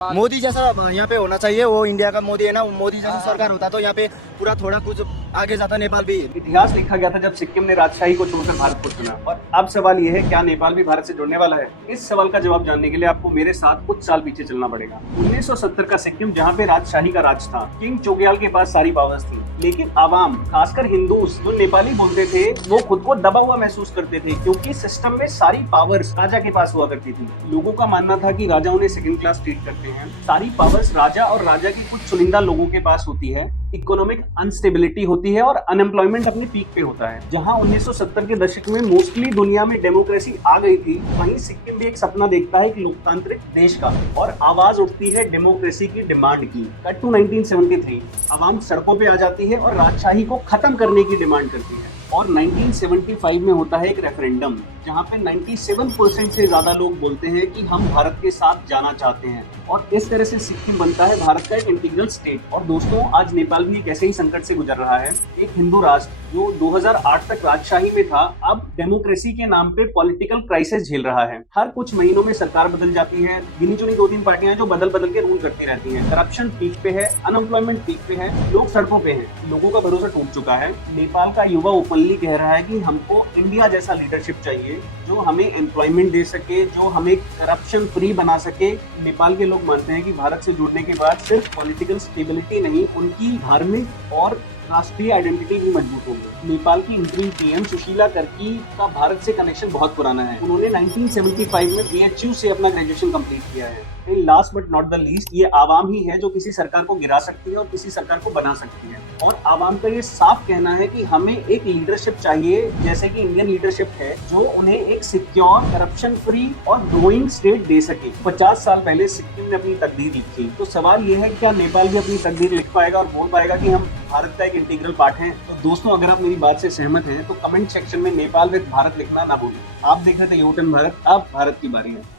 मोदी जैसा यहाँ पे होना चाहिए। वो इंडिया का मोदी है ना, मोदी जैसा सरकार होता तो यहाँ पे पूरा थोड़ा कुछ आगे जाता नेपाल भी। इतिहास लिखा गया था जब सिक्किम ने राजशाही को छोड़कर भारत को चुना। और अब सवाल ये है, क्या नेपाल भी भारत से जुड़ने वाला है? इस सवाल का जवाब जानने के लिए आपको मेरे साथ कुछ साल पीछे चलना पड़ेगा। 1970 का सिक्किम, जहाँ पे राजशाही का राज था, किंग चोग्याल के पास सारी पावर्स थी, लेकिन आवाम, खासकर हिंदूस जो नेपाली बोलते थे, वो खुद को दबा हुआ महसूस करते थे, क्योंकि सिस्टम में सारी पावर्स राजा के पास हुआ करती थी। लोगों का मानना था कि राजा उन्हें सेकंड क्लास ट्रीट करते हैं। सारी पावर्स राजा और राजा की कुछ चुनिंदा लोगों के पास होती है। इकोनॉमिक अनस्टेबिलिटी होती है और अनएम्प्लॉयमेंट अपनी पीक पे होता है। जहां 1970 के दशक में मोस्टली दुनिया में डेमोक्रेसी आ गई थी, वहीं सिक्किम भी एक सपना देखता है एक लोकतांत्रिक देश का, और आवाज उठती है डेमोक्रेसी की डिमांड की। कट टू 1973, आवाम सड़कों पे आ जाती है और राजशाही को खत्म करने की डिमांड करती है। और 1975 में होता है एक रेफरेंडम, जहां पे 97% से ज्यादा लोग बोलते हैं कि हम भारत के साथ जाना चाहते हैं, और इस तरह से सिक्किम बनता है भारत का एक इंटीग्रल स्टेट। और दोस्तों, आज नेपाल भी एक ऐसे ही संकट से गुजर रहा है। एक हिंदू राष्ट्र जो 2008 तक राजशाही में था, अब डेमोक्रेसी के नाम पे पॉलिटिकल क्राइसिस झेल रहा है। हर कुछ महीनों में सरकार बदल जाती है, गिनी चुनी 2-3 पार्टियां जो बदल बदल के रूल करती रहती हैं। करप्शन पीक पे है, अनएम्प्लॉयमेंट पीक पे है, लोग सड़कों पे हैं, लोगों का भरोसा टूट चुका है। नेपाल का युवा ओपनली कह रहा है कि हमको इंडिया जैसा लीडरशिप चाहिए, जो हमें एम्प्लॉयमेंट दे सके, जो हमें करप्शन फ्री बना सके। नेपाल के लोग मानते हैं कि भारत से जुड़ने के बाद सिर्फ पॉलिटिकल स्टेबिलिटी नहीं, उनकी धार्मिक और राष्ट्रीय आइडेंटिटी भी मजबूत होगी। नेपाल की इंटरिम पीएम सुशीला कर्की का भारत से कनेक्शन बहुत पुराना है। उन्होंने 1975 में बीएचयू से अपना ग्रेजुएशन कंप्लीट किया है। Last but not the least, ये आवाम ही है जो किसी सरकार को गिरा सकती है और किसी सरकार को बना सकती है। और आवाम का ये साफ कहना है कि हमें एक लीडरशिप चाहिए, जैसे कि इंडियन लीडरशिप है, जो उन्हें एक सिक्योर, करप्शन फ्री और ग्रोइंग स्टेट दे सके। 50 साल पहले सिक्किम ने अपनी तकदीर लिखी, तो सवाल ये है कि क्या नेपाल भी अपनी तकदीर लिख पाएगा और बोल पाएगा कि हम भारत का एक इंटीग्रल पार्ट हैं? तो दोस्तों, अगर आप मेरी बात से सहमत हैं तो कमेंट सेक्शन में नेपाल विद भारत लिखना ना भूलें। आप देख रहे थे यू टर्न भारत, अब भारत की बारी है।